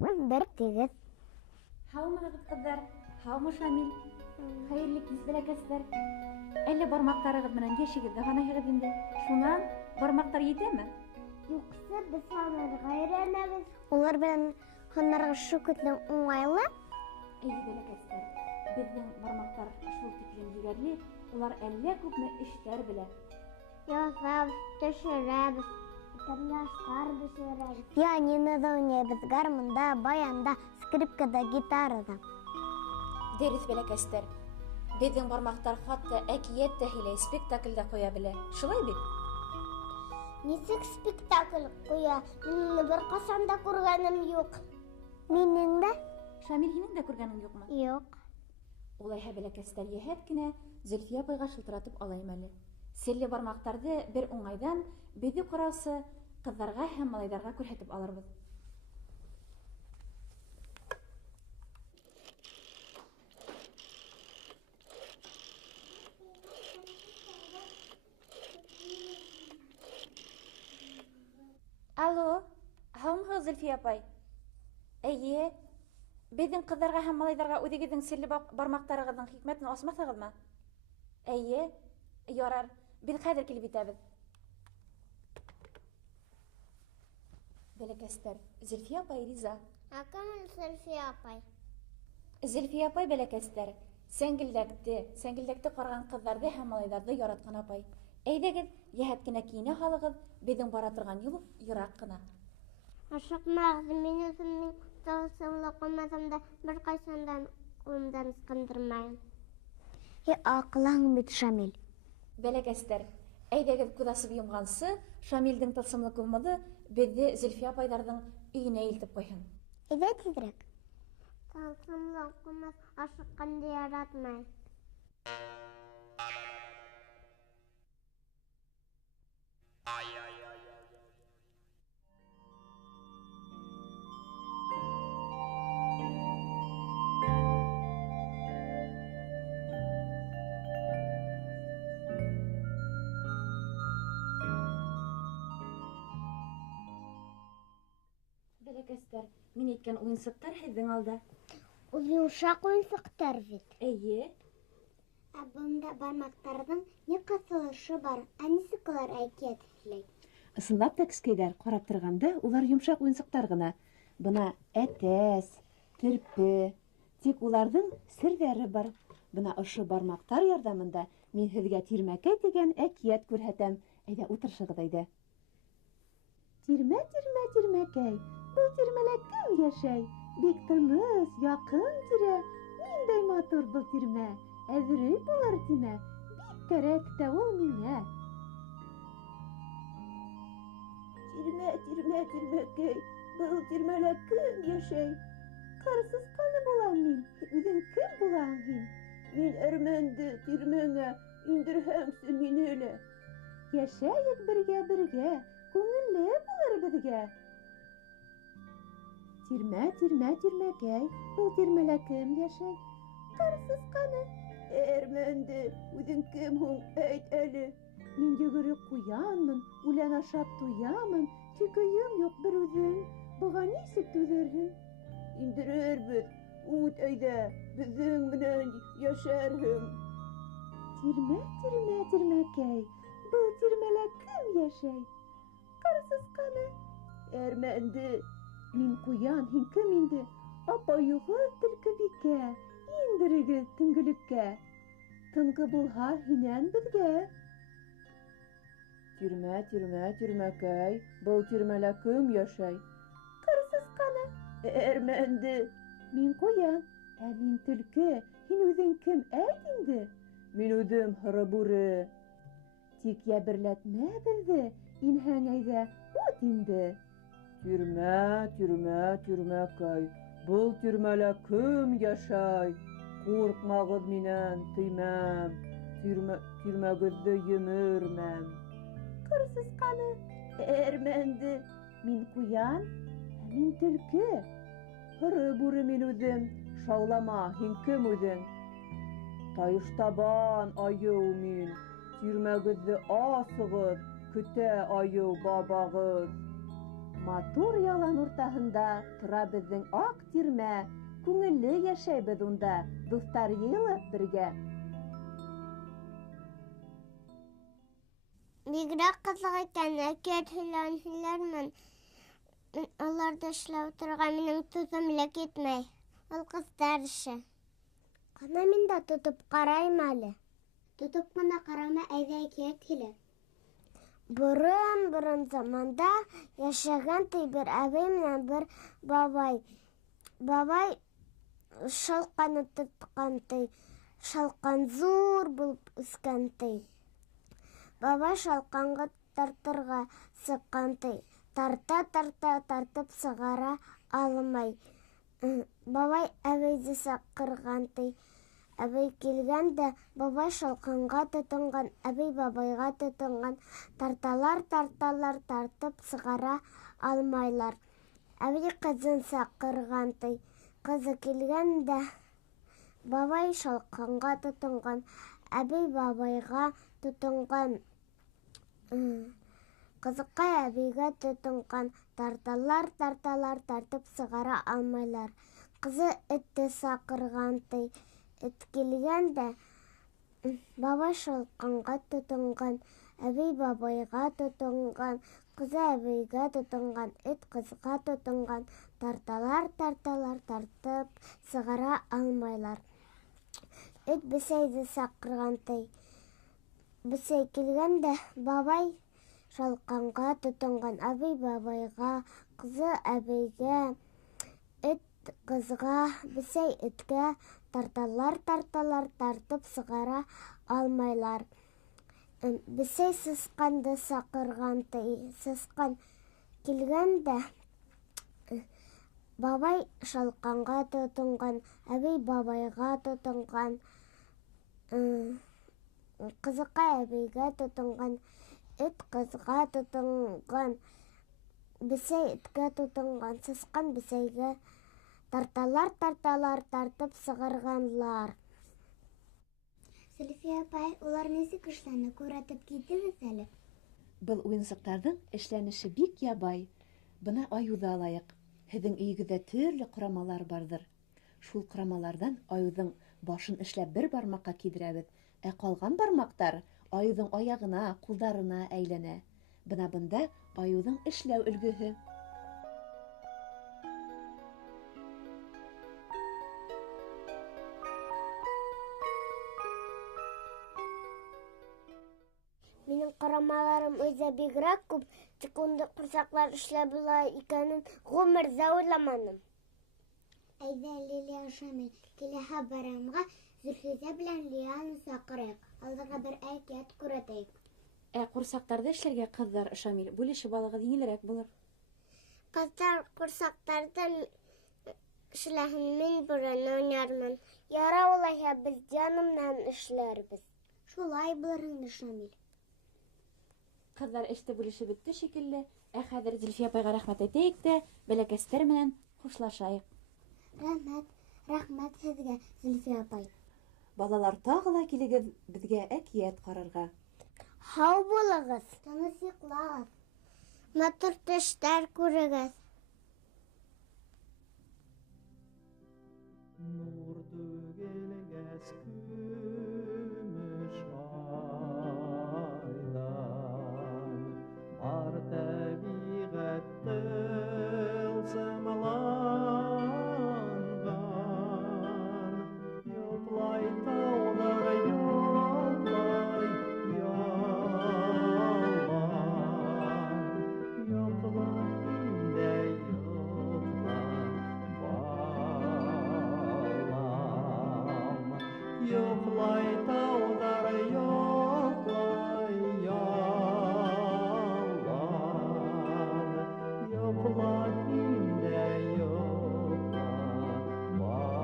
Бер тигеҙ. Һаумыһығыҙ, ҡыҙҙар. Һаумы, Шамил. Хәйерле кис, бәләкәстәр. Әллә бармаҡтарығыҙ менән йәшегеҙҙе һанайһығыҙ инде. Шунан бармаҡтар етәме? Юҡса без һанарға өйрәнәбеҙ. Улар белән һанарға шул көтлөң уңайлы. Эйе, бәләкәстәр. Беҙҙең бармаҡтар шул тиклем егәрле, улар әллә күпме эштәр белә. Ясабыҙ, төшөрәбеҙ. Тырнаштар бешерәбеҙ. Пианинода уйнайбыҙ, гармунда, баянда, скрипкада, гитарада. Дөрөҫ, бәләкәстәр. Беҙҙең бармаҡтар хатта әкиәт тә һөйләй, спектакль дә ҡуя белә. Шулай бит? Нисек спектакль ҡуя? Мин бер ҡасан да күргәнем юҡ. Минең дә? Шамил, һинең дә күргәнең юҡмы? Юҡ. Улайһа, бәләкәстәр, йәһәт кенә Зөлфиә апайға шылтыратып алайым әле. Серле бармаҡтарҙы бер уңайҙан беҙҙе ҡараусы ҡыҙҙарға һәм малайҙарға күрһәтеп алырбыҙ. Алло, һаумыһығыҙ, Зөлфиә апай? Эйе, беҙҙең ҡыҙҙарға һәм малайҙарға үҙегеҙҙең серле бармаҡтарығыҙҙың хикмәтен асмаҫһығыҙмы? Эйе, ярар, беҙ хәҙер килеп етәбеҙ. Бәләкәстәр, Зөлфиә апай риза. Кемел Зөлфиә апай? Зөлфиә апай, бәләкәстәр, сәңгелдәкте ҡараған ҡыҙҙарҙы һәм малайҙарҙы яратҡан апай. Әйҙәгеҙ, йәһәт кенә кейенә һалығыҙ, беҙҙең бара торған юл йыраҡ ҡына. Ашыҡмағыҙ, мин үҙемнең тылсымлы ҡулмаҙымды бер ҡайсандан ҡулымдан ысҡындырмайым. Аҡылың бит, Шамил. Бәләкәстәр, әйҙәгеҙ күҙ асып йомғансы, Шамилдың тылсымлы ҡулмаҙы беҙҙе Зөлфиә апайҙарҙың өйөнә илтеп ҡуйһын. Әйҙә тиҙерәк. Тылсымлы ҡулмаҙ ашыҡҡанды яратмай. Бәләкәстәр, мин әйткән уйынсыҡтар һеҙҙең алда. Ул йомшаҡ уйынсыҡтар бит. Эйе. Бында бармаҡтарҙың ни ҡыҫылышы бар, ә нисек улар әкиәт һөйләй? Ысынлап та, кескәйҙәр, ҡарап торғанда, улар йомшаҡ уйынсыҡтар ғына. Бына әтәс, терпе, тик уларҙың серҙәре бар. Бына ошо бармаҡтар ярҙамында мин һеҙгә Тирмәкәй тигән әкиәт күрһәтәм. Әйҙә, ултырышығыҙ, әйҙә. Тирмә, тирмә, Тирмәкәй, был тирмәлә кем йәшәй? Бик тыныс, яҡын тирә. Ниндәй матур был тирмә. Әҙерәй булыр тимә. Бик кәрәк тә ул миңә. Тирмә, тирмә, Тирмәкәй, был тирмәлә кем йәшәй? Ҡарсысҡаны булам мин. Үҙең кем булаң һин? Мин әрмәнде тирмәңә индерһәңсе мине лә. Йәшәйек бергә, күңелле булыр беҙгә. Тирмә, тирмә, Тирмәкәй, был тирмәлә кем йәшәй? Ҡарсысҡаны. Әрмәнде, үҙең кем һуң, әйт әле. Мин йүгерек ҡуянмын, үлән ашап туямын, тик өйөм юҡ бер үҙең. Быға нисек түҙерһең? Индерербеҙ, үт әйҙә, беҙҙең менән йәшәрһең. Тирмә, тирмә, Тирмәкәй, был тирмәлә кем йәшәй? Ҡарсысҡаны. Әрмәнде, мин ҡуян, һин кем инде? Апайығыҙ Төлкөбикә, индерегеҙ төнгөлөккә. Тынғы булһа һинән беҙгә. Тирмә, тирмә, Тирмәкәй, был тирмәлә кем йәшәй? Ҡарсысҡаны. Әрмәнде. Мин ҡуян, ә мин төлкө. Һин үҙең кем, әйт инде? Мин үҙем һоро бүре. Тик йәберләтмә беҙҙе, инһәң әйҙә, үт инде. Тирмә, тирмә, Тирмәкәй, был тирмәлә кем йәшәй? Ҡурҡмағыҙ минән, теймәм, тирмәгеҙҙе емермәм. Ҡарсысҡаны. Әрмәнде. Мин ҡуян, ә мин төлкө. Һоро бүре мин үҙем, шаулама, һин кем үҙең? Тайыштабан айыу мин, тирмәгеҙҙе асығыҙ, көтә айыу бабағыҙ. Матур ялан уртаһында тора безнең ак тирмә, күңелле яшәйбез унда, дуҫтар йыйылып бергә. Бигрәк кызык икән, әкият һөйләрмен. Аларда эшләп торырга минең тузым лек етмәй. Ул кызлар эше. Кана мин дә тотып карайм әле. Тотып кына карама, әйдә әкият һөйлә. Борын заманда яшәгән бер әбей менән бер бабай. Бабай шалканы тоткан, шалкан зур булып үскән. Бабай шалканга тартырга сыккан, тартып сыгара алмай. Бабай әбейҙе саҡырған, әбей килгәндә, бабай шалҡанға тотонған, әбей бабайға тотонған, тарталар, тартып сығара алмайлар. Әбей ҡыҙын саҡырған, ҡыҙы килгәндә, бабай шалҡанға тотонған, әбей бабайға тотонған, ҡыҙыҡай әбейгә тотонған, тарталар, тартып сығара алмайлар. Ҡыҙы этте саҡырған, эт килгәндә, бабай шалҡанға тотонған, әбей бабайға тотонған, ҡыҙы әбейгә тотонған, эт ҡыҙға тотонған, тарталар, тартып сығара алмайлар. Эт бесәйҙе саҡырған, бесәй килгәндә, бабай шалҡанға тотонған, әбей бабайға, ҡыҙы әбейгә, эт ҡыҙға, бесәй эткә, тарталар, тартып сығара алмайлар. Бесәй сысҡанды саҡырған, сысҡан килгәндә, бабай шалҡанға тотонған, әбей бабайға тотонған, ҡыҙыҡай әбейгә тотонған, эт ҡыҙға тотонған, бесәй эткә тотонған, сысҡан бесәйгә, тарталар, тартып сығарғанлар. Зөлфиә апай, улар нисек эшләне, күрәтеп китегеҙ әле. Был уйынсыҡтарҙың эшләнеше бик ябай. Бына Аюҙы алайыҡ. Һеҙҙең өйөгөҙҙә төрлө ҡорамалар барҙыр. Шул ҡорамаларҙан Аюҙың башын эшләп бер бармаҡҡа киҙерәбеҙ, ә ҡалған бармаҡтар Аюҙың аяғына, ҡулдарына әйләнә. Бына бында Аюҙың эшләү өлгөһө. Минең ҡорамаларым өйҙә бигерәк күп, тик унда ҡурсаҡлар эшләп була икәнен ғүмерҙә уйламаным. Әйҙә, Лилиә Шамил, киләһе байрамға Зөлфизә белән Лияны саҡырайыҡ. Аларға бер әкиәт күрәтәйек. Ҡурсаҡтарҙы эшләргә ҡыҙҙар, Шамил, бүлешеп алығыҙ, еңелерәк булыр. Ҡыҙҙар ҡурсаҡтарҙы эшләһен, мин бүрән уйнармын. Яра улайһа, без Диана менән эшләрбеҙ. Шулай булыр инде, Шамил. Ҡыҙҙар эште бүлешеп бөттө шикелле, ә хәҙер Зөлфиә апайға рәхмәт әйтәйек тә, бәләкәстәр менән хушлашайыҡ. Рәхмәт һеҙгә, Зөлфиә апай. Балалар, тағы ла килегеҙ беҙгә әкиәт ҡарарға. Һау булығыҙ. Тыныс йоҡлағыҙ. Матур төштәр күрегеҙ. Нур түгелгәс көмөш айдан, бар тәбиғәт тылсымланған, йоҡлай тауҙар, йоҡлай ялан, йоҡла инде йоҡла, йоҡлай тауҙар, йоҡлай ялан, йоҡла инде йоҡла, балам.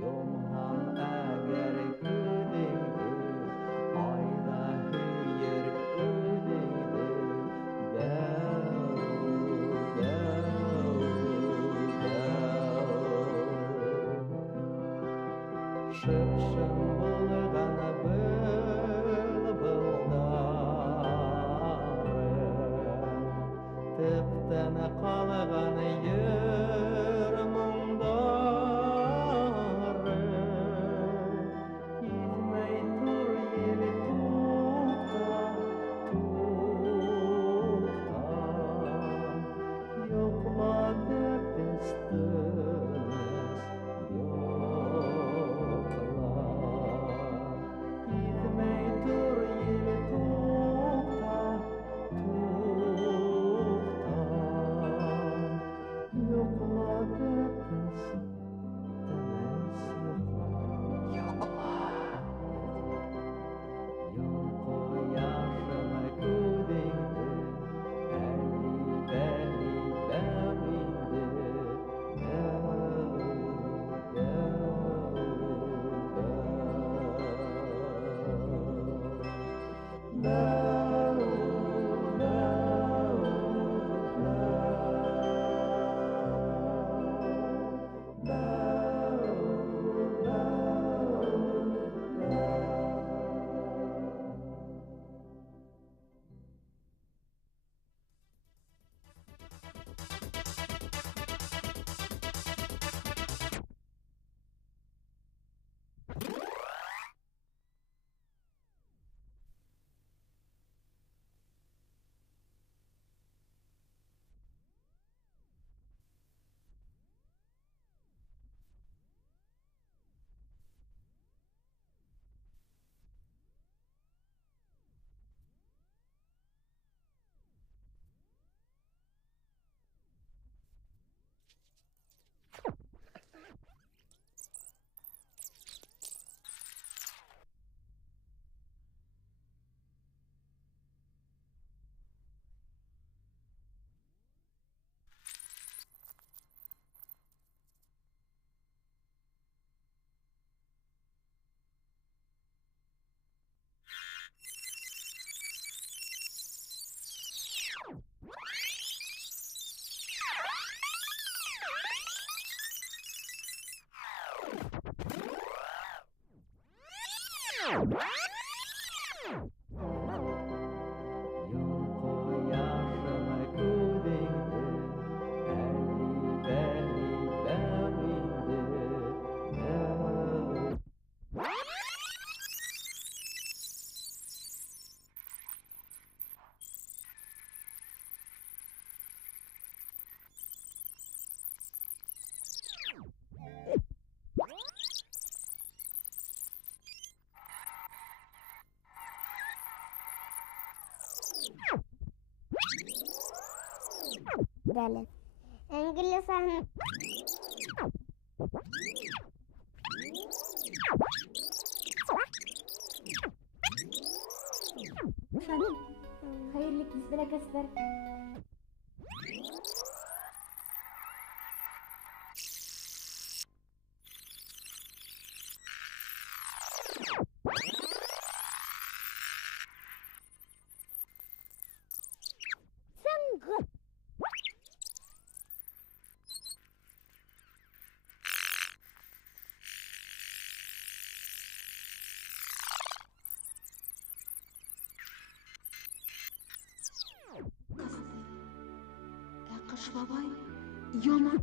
Йомһаң әгәр күҙеңде, айҙа һөйөр үҙеңде, шып-шым булған былбылдар күптән калган йөр моңдары измәй тур ел тукта yoklada pistis yokla gitmey dur yel tukta yoklada pistis yokla yolko yaşama kudingdi belli bevindi Dale. İngilizce Шамил, хәерле кис беләгәсләр. Кыш бабай, яман.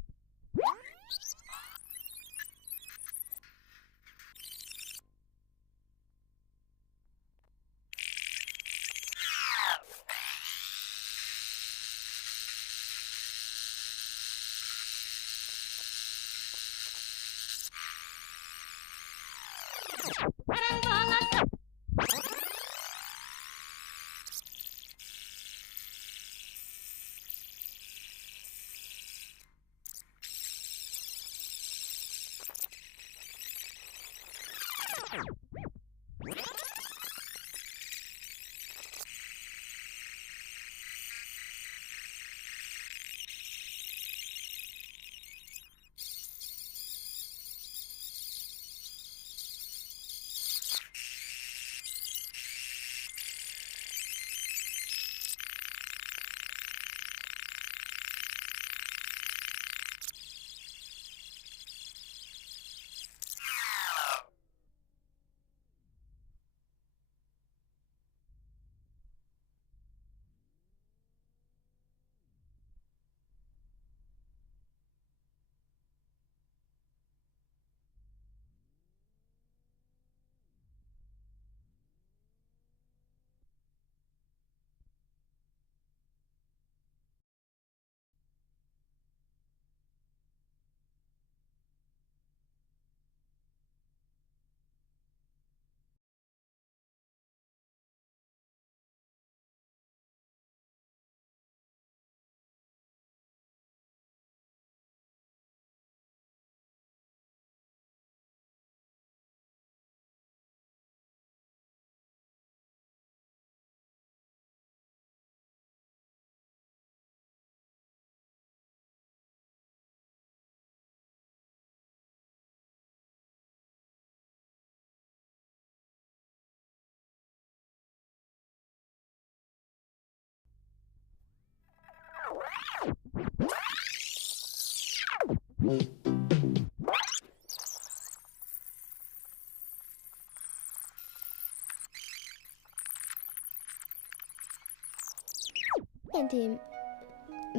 Әйтейін,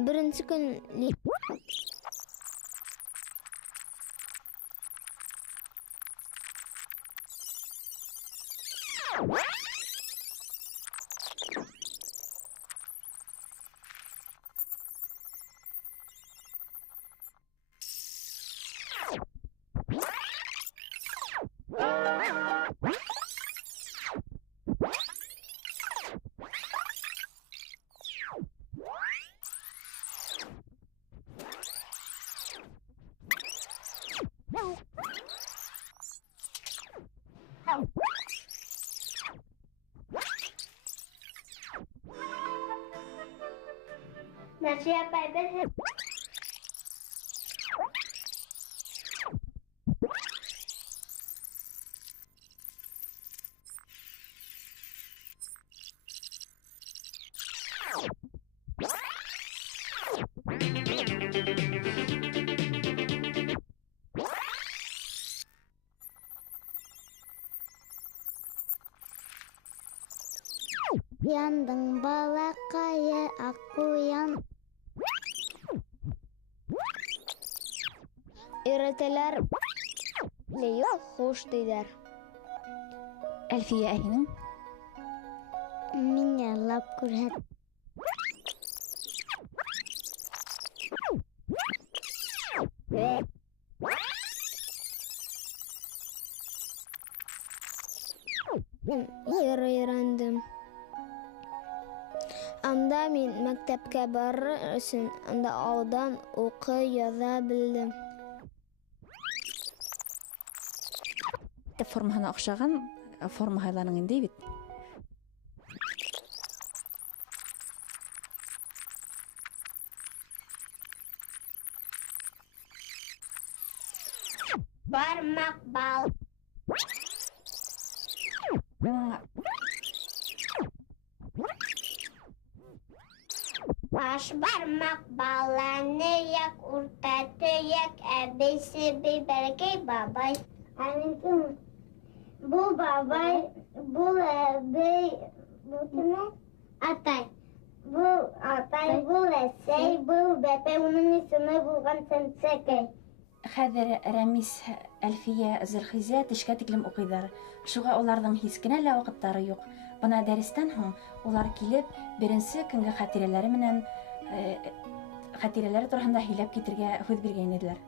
бірінші күн Nasıl yapayım? Yandың балақайы аққуян. Өйрәтәләр не юк хуш диләр. Әлфия әһинең Миңа лап күрһәт. Öğrendim. Анда мин мәктәпкә барыр өчен анда алдан укый яза белдем. формаһына охшаган форма һайланың инде бит. Бармак бал. Баш бармак баланы як урта төяк әбейсе бейбәргей бабай. Әнекім бұл бабай, бұл әбей, бұл кіме? Атай. Бұл атай, бұл әсәй, бұл бәпәй, оның исеме булган сәнсәкәй. Хәзер Рәмис, Әлфия, Зөлхизә төшкә тиклем укыйлар. Шуға уларның һис кенә лә вакытлары юк. Бына дәрестән һуң улар килеп, беренче көнгә хатирәләре менән хатирәләре турында һөйләп китергә һүз биргән иделәр.